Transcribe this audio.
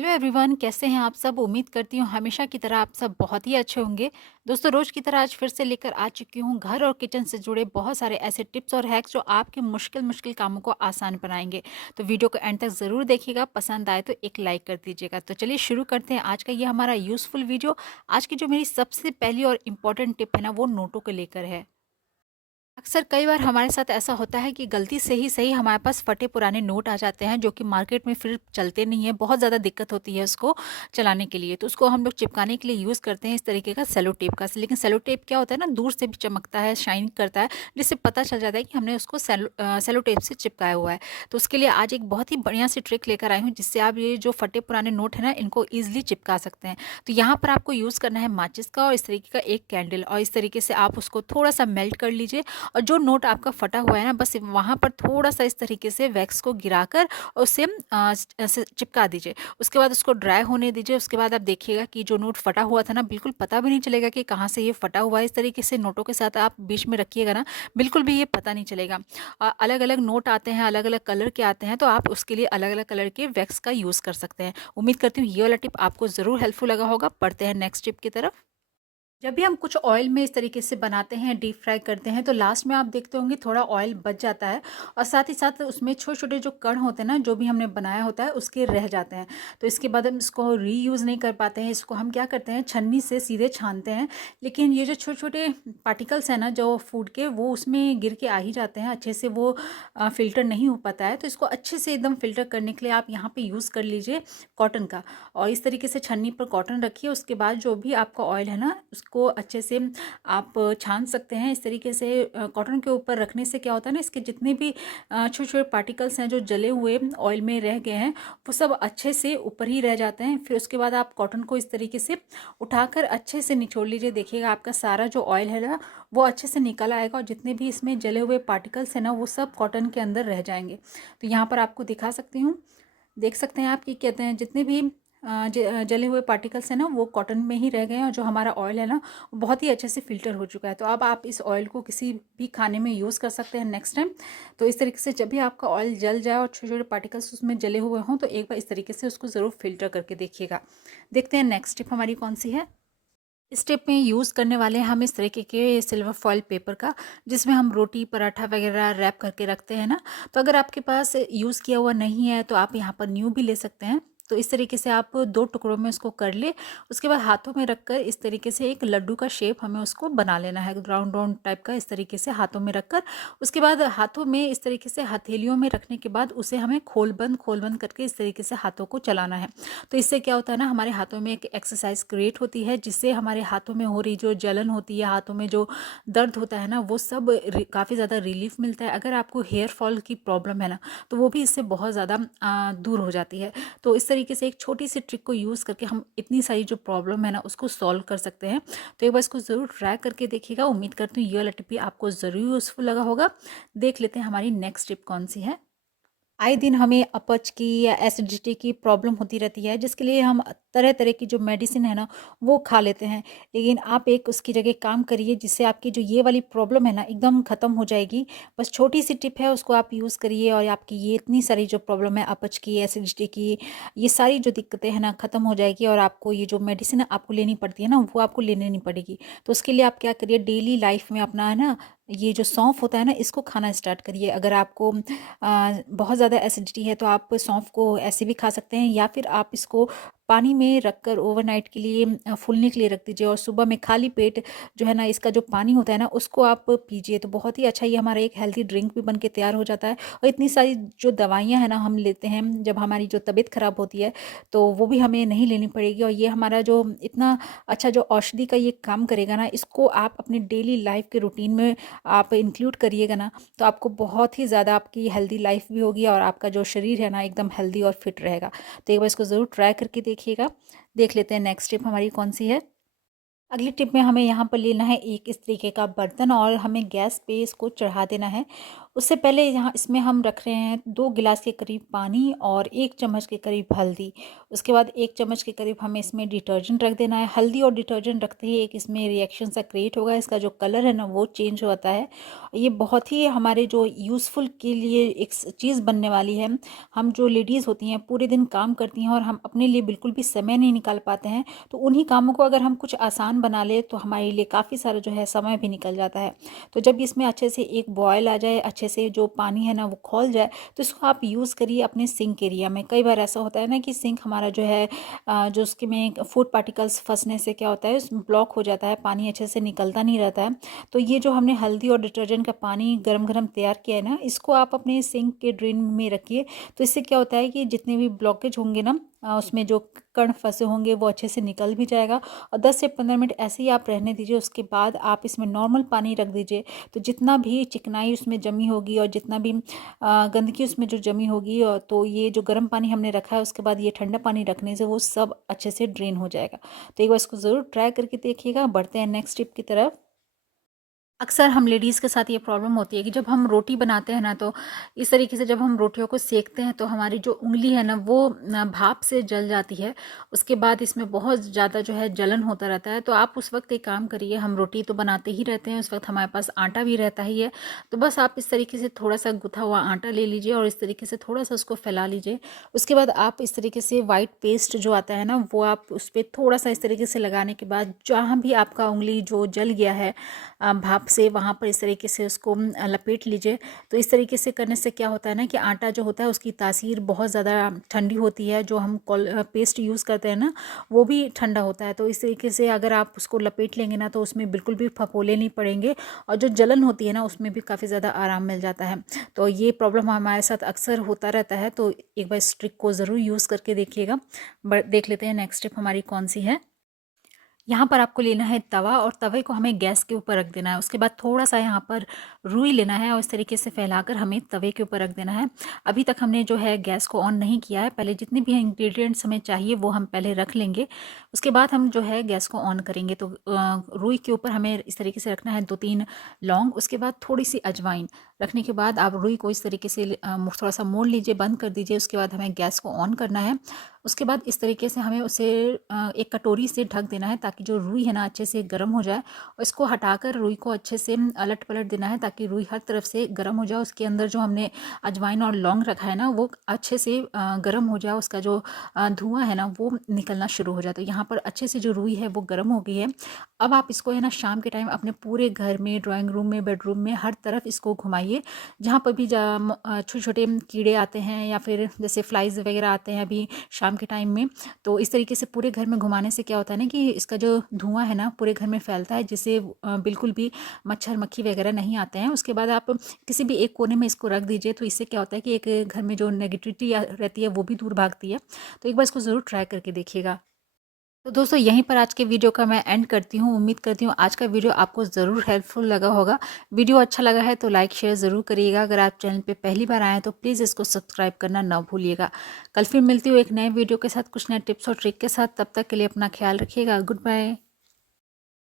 Hello everyone, कैसे हैं आप सब। उम्मीद करती हूँ हमेशा की तरह आप सब बहुत ही अच्छे होंगे। दोस्तों, रोज़ की तरह आज फिर से लेकर आ चुकी हूँ घर और किचन से जुड़े बहुत सारे ऐसे टिप्स और हैक्स जो आपके मुश्किल मुश्किल कामों को आसान बनाएंगे। तो वीडियो को एंड तक ज़रूर देखिएगा, पसंद आए तो एक लाइक कर दीजिएगा। तो चलिए शुरू करते हैं आज का ये हमारा यूज़फुल वीडियो। आज की जो मेरी सबसे पहली और इम्पॉर्टेंट टिप है ना, वो नोटों को लेकर है। अक्सर कई बार हमारे साथ ऐसा होता है कि गलती से ही सही हमारे पास फटे पुराने नोट आ जाते हैं जो कि मार्केट में फिर चलते नहीं है। बहुत ज़्यादा दिक्कत होती है उसको चलाने के लिए, तो उसको हम लोग चिपकाने के लिए यूज़ करते हैं इस तरीके का सेलो टेप का। लेकिन सेलो टेप क्या होता है ना, दूर से भी चमकता है, शाइन करता है, जिससे पता चल जाता है कि हमने उसको सेलो टेप से चिपकाया हुआ है। तो उसके लिए आज एक बहुत ही बढ़िया सी ट्रिक लेकर आई हूँ जिससे आप ये जो फटे पुराने नोट है ना, इनको ईजिली चिपका सकते हैं। तो यहाँ पर आपको यूज़ करना है माचिस का और इस तरीके का एक कैंडल, और इस तरीके से आप उसको थोड़ा सा मेल्ट कर लीजिए। और जो नोट आपका फटा हुआ है ना, बस वहाँ पर थोड़ा-सा इस तरीके से वैक्स को गिराकर उसे ऐसे चिपका दीजिए। उसके बाद उसको ड्राई होने दीजिए। उसके बाद आप देखिएगा कि जो नोट फटा हुआ था ना, बिल्कुल पता भी नहीं चलेगा कि कहाँ से ये फटा हुआ है। इस तरीके से नोटों के साथ आप बीच में रखिएगा ना, बिल्कुल भी ये पता नहीं चलेगा। अलग-अलग नोट आते हैं, अलग-अलग कलर के आते हैं, तो आप उसके लिए अलग-अलग कलर के वैक्स का यूज़ कर सकते हैं। उम्मीद करती हूँ ये वाला टिप आपको ज़रूर हेल्पफुल लगा होगा। बढ़ते हैं नेक्स्ट टिप की तरफ। जब भी हम कुछ ऑयल में इस तरीके से बनाते हैं, डीप फ्राई करते हैं, तो लास्ट में आप देखते होंगे थोड़ा ऑयल बच जाता है और साथ ही साथ उसमें छोटे-छोटे जो कण होते हैं ना, जो भी हमने बनाया होता है उसके रह जाते हैं। तो इसके बाद हम इसको रीयूज़ नहीं कर पाते हैं। इसको हम क्या करते हैं, छन्नी से सीधे छानते हैं। लेकिन ये जो छोटे-छोटे पार्टिकल्स हैं ना जो फूड के, वो उसमें गिर के आ ही जाते हैं, अच्छे से वो फ़िल्टर नहीं हो पाता है। तो इसको अच्छे से एकदम फ़िल्टर करने के लिए आप यहाँ पे यूज़ कर लीजिए कॉटन का। और इस तरीके से छन्नी पर कॉटन रखिए। उसके बाद जो भी आपका ऑयल है ना, उसको अच्छे से आप छान सकते हैं। इस तरीके से कॉटन के ऊपर रखने से क्या होता है ना, इसके जितने भी छोटे-छोटे पार्टिकल्स हैं जो जले हुए ऑयल में रह गए हैं, वो सब अच्छे से ऊपर ही रह जाते हैं। फिर उसके बाद आप कॉटन को इस तरीके से उठाकर अच्छे से निचोड़ लीजिए। देखिएगा आपका सारा जो ऑयल है ना, वो अच्छे से निकल आएगा और जितने भी इसमें जले हुए पार्टिकल्स हैं ना, वो सब कॉटन के अंदर रह जाएँगे। तो यहाँ पर आपको दिखा सकती हूँ। देख सकते हैं आप कि कहते हैं जितने भी जले हुए पार्टिकल्स हैं ना, वो कॉटन में ही रह गए हैं और जो हमारा ऑयल है ना, वो बहुत ही अच्छे से फ़िल्टर हो चुका है। तो अब आप इस ऑयल को किसी भी खाने में यूज़ कर सकते हैं नेक्स्ट टाइम। तो इस तरीके से जब भी आपका ऑयल जल जाए और छोटे-छोटे पार्टिकल्स उसमें जले हुए हों, तो एक बार इस तरीके से उसको ज़रूर फ़िल्टर करके देखिएगा। देखते हैं नेक्स्ट टिप हमारी कौन-सी है। इस टिप में यूज़ करने वाले हैं हम इस तरीके के सिल्वर फॉइल पेपर का, जिसमें हम रोटी, पराठा वगैरह रैप करके रखते हैं ना। तो अगर आपके पास यूज़ किया हुआ नहीं है, तो आप यहाँ पर न्यू भी ले सकते हैं। तो इस तरीके से आप 2 टुकड़ों में उसको कर ले। उसके बाद हाथों में रखकर इस तरीके से एक लड्डू का शेप हमें उसको बना लेना है, राउंड राउंड टाइप का, इस तरीके से हाथों में रखकर। उसके बाद हाथों में इस तरीके से हथेलियों में रखने के बाद उसे हमें खोल बंद करके इस तरीके से हाथों को चलाना है। तो इससे क्या होता है ना, हमारे हाथों में एक एक्सरसाइज क्रिएट होती है, जिससे हमारे हाथों में हो रही जो जलन होती है, हाथों में जो दर्द होता है ना, वो सब काफ़ी ज़्यादा रिलीफ मिलता है। अगर आपको हेयर फॉल की प्रॉब्लम है ना, तो वो भी इससे बहुत ज़्यादा दूर हो जाती है। तो इस तरीके से एक छोटी सी ट्रिक को यूज़ करके हम इतनी सारी जो प्रॉब्लम है ना, उसको सॉल्व कर सकते हैं। तो एक बार इसको ज़रूर ट्राई करके देखिएगा। उम्मीद करती हूँ ये वाला टिप भी आपको ज़रूर यूज़फुल लगा होगा। देख लेते हैं हमारी नेक्स्ट टिप कौन सी है। आए दिन हमें अपच की या एसिडिटी की प्रॉब्लम होती रहती है, जिसके लिए हम तरह तरह की जो मेडिसिन है ना, वो खा लेते हैं। लेकिन आप एक उसकी जगह काम करिए, जिससे आपकी जो ये वाली प्रॉब्लम है ना, एकदम ख़त्म हो जाएगी। बस छोटी सी टिप है, उसको आप यूज़ करिए और आपकी ये इतनी सारी जो प्रॉब्लम है, अपच की, एसिडिटी की, ये सारी जो दिक्कतें हैं ना, ख़त्म हो जाएगी और आपको ये जो मेडिसिन आपको लेनी पड़ती है ना, वो आपको लेनी नहीं पड़ेगी। तो उसके लिए आप क्या करिए, डेली लाइफ में अपना है ना, ये जो सौंफ होता है ना, इसको खाना स्टार्ट करिए। अगर आपको बहुत ज़्यादा एसिडिटी है, तो आप सौंफ को ऐसे भी खा सकते हैं, या फिर आप इसको पानी में रखकर ओवरनाइट के लिए फूलने के लिए रख दीजिए और सुबह में खाली पेट जो है ना, इसका जो पानी होता है ना, उसको आप पीजिए। तो बहुत ही अच्छा ये हमारा एक हेल्दी ड्रिंक भी बन के तैयार हो जाता है। और इतनी सारी जो दवाइयाँ हैं ना, हम लेते हैं जब हमारी जो तबीयत ख़राब होती है, तो वो भी हमें नहीं लेनी पड़ेगी। और ये हमारा जो इतना अच्छा जो औषधि का ये काम करेगा ना, इसको आप अपनी डेली लाइफ के रूटीन में आप इंक्लूड करिएगा ना, तो आपको बहुत ही ज़्यादा आपकी हेल्दी लाइफ भी होगी और आपका जो शरीर है ना, एकदम हेल्दी और फिट रहेगा। तो एक बार इसको ज़रूर ट्राई करके देखिएगा। देख लेते हैं नेक्स्ट टिप हमारी कौन सी है। अगली टिप में हमें यहाँ पर लेना है एक इस तरीके का बर्तन और हमें गैस पे इसको चढ़ा देना है। उससे पहले यहाँ इसमें हम रख रहे हैं 2 गिलास के करीब पानी और 1 चम्मच के करीब हल्दी। उसके बाद 1 चम्मच के करीब हमें इसमें डिटर्जेंट रख देना है। हल्दी और डिटर्जेंट रखते ही एक इसमें रिएक्शन सा क्रिएट होगा, इसका जो कलर है ना वो चेंज होता है। ये बहुत ही हमारे जो यूज़फुल के लिए एक चीज़ बनने वाली है। हम जो लेडीज़ होती हैं पूरे दिन काम करती हैं और हम अपने लिए बिल्कुल भी समय नहीं निकाल पाते हैं, तो उन्हीं कामों को अगर हम कुछ आसान बना ले तो हमारे लिए काफ़ी सारा जो है समय भी निकल जाता है। तो जब इसमें अच्छे से एक बॉयल आ जाए, अच्छे से जो पानी है ना वो खौल जाए, तो इसको आप यूज़ करिए अपने सिंक एरिया में। कई बार ऐसा होता है ना कि सिंक हमारा जो है जो उसके में फूड पार्टिकल्स फंसने से क्या होता है, उसमें ब्लॉक हो जाता है, पानी अच्छे से निकलता नहीं रहता है। तो ये जो हमने हल्दी और डिटर्जेंट का पानी गरम गरम तैयार किया है ना, इसको आप अपने सिंक के ड्रेन में रखिए। तो इससे क्या होता है कि जितने भी ब्लॉकेज होंगे ना उसमें जो कण फंसे होंगे वो अच्छे से निकल भी जाएगा। और 10 से 15 मिनट ऐसे ही आप रहने दीजिए। उसके बाद आप इसमें नॉर्मल पानी रख दीजिए। तो जितना भी चिकनाई उसमें जमी होगी और जितना भी गंदगी उसमें जो जमी होगी, और तो ये जो गर्म पानी हमने रखा है उसके बाद ये ठंडा पानी रखने से वो सब अच्छे से ड्रेन हो जाएगा। तो एक बार इसको ज़रूर ट्राई करके देखिएगा। बढ़ते हैं नेक्स्ट टिप की तरफ। अक्सर हम लेडीज़ के साथ ये प्रॉब्लम होती है कि जब हम रोटी बनाते हैं ना, तो इस तरीके से जब हम रोटियों को सेकते हैं तो हमारी जो उंगली है ना वो भाप से जल जाती है। उसके बाद इसमें बहुत ज़्यादा जो है जलन होता रहता है। तो आप उस वक्त एक काम करिए, हम रोटी तो बनाते ही रहते हैं, उस वक्त हमारे पास आटा भी रहता ही है। तो बस आप इस तरीके से थोड़ा सा गुथा हुआ आटा ले लीजिए और इस तरीके से थोड़ा सा उसको फैला लीजिए। उसके बाद आप इस तरीके से वाइट पेस्ट जो आता है ना वो आप उस पर थोड़ा सा इस तरीके से लगाने के बाद जहाँ भी आपका उंगली जो जल गया है भाप से, वहाँ पर इस तरीके से उसको लपेट लीजिए। तो इस तरीके से करने से क्या होता है ना कि आटा जो होता है उसकी तासीर बहुत ज़्यादा ठंडी होती है। जो हम पेस्ट यूज़ करते हैं ना वो भी ठंडा होता है। तो इस तरीके से अगर आप उसको लपेट लेंगे ना तो उसमें बिल्कुल भी फफोले नहीं पड़ेंगे और जो जलन होती है ना उसमें भी काफ़ी ज़्यादा आराम मिल जाता है। तो ये प्रॉब्लम हमारे साथ अक्सर होता रहता है। तो एक बार इस ट्रिक को ज़रूर यूज़ करके देखिएगा। देख लेते हैं नेक्स्ट स्टेप हमारी कौन सी है। यहाँ पर आपको लेना है तवा और तवे को हमें गैस के ऊपर रख देना है। उसके बाद थोड़ा-सा यहाँ पर रुई लेना है और इस तरीके से फैलाकर हमें तवे के ऊपर रख देना है। अभी तक हमने जो है गैस को ऑन नहीं किया है। पहले जितने भी इंग्रीडिएंट्स हमें चाहिए वो हम पहले रख लेंगे। उसके बाद हम जो है गैस को ऑन करेंगे। तो रुई के ऊपर हमें इस तरीके से रखना है 2-3 लौंग, उसके बाद थोड़ी-सी अजवाइन। रखने के बाद आप रुई को इस तरीके से थोड़ा-सा मोड़ लीजिए, बंद कर दीजिए। उसके बाद हमें गैस को ऑन करना है। उसके बाद इस तरीके से हमें उसे एक कटोरी से ढक देना है ताकि जो रुई है ना अच्छे से गर्म हो जाए, और इसको हटाकर रुई को अच्छे से अलट पलट देना है ताकि रुई हर तरफ से गर्म हो जाए। उसके अंदर जो हमने अजवाइन और लौंग रखा है ना वो अच्छे से गर्म हो जाए, उसका जो धुआं है ना वो निकलना शुरू हो जाए। तो यहाँ पर अच्छे से जो रुई है वो गर्म हो गई है। अब आप इसको है ना शाम के टाइम अपने पूरे घर में, ड्राइंग रूम में, बेडरूम में, हर तरफ इसको घुमाइए। जहाँ पर भी छोटे छोटे कीड़े आते हैं या फिर जैसे फ्लाइज वगैरह आते हैं अभी शाम के टाइम में, तो इस तरीके से पूरे घर में घुमाने से क्या होता है ना कि इसका जो धुआं है ना पूरे घर में फैलता है, जिससे बिल्कुल भी मच्छर मक्खी वगैरह नहीं आते हैं। उसके बाद आप किसी भी एक कोने में इसको रख दीजिए। तो इससे क्या होता है कि एक घर में जो नेगेटिविटी रहती है वो भी दूर भागती है। तो एक बार इसको ज़रूर ट्राई करके देखिएगा। तो दोस्तों यहीं पर आज के वीडियो का मैं एंड करती हूँ। उम्मीद करती हूँ आज का वीडियो आपको ज़रूर हेल्पफुल लगा होगा। वीडियो अच्छा लगा है तो लाइक शेयर ज़रूर करिएगा। अगर आप चैनल पे पहली बार आए हैं तो प्लीज़ इसको सब्सक्राइब करना ना भूलिएगा। कल फिर मिलती हूँ एक नए वीडियो के साथ, कुछ नए टिप्स और ट्रिक के साथ। तब तक के लिए अपना ख्याल रखिएगा। Good bye.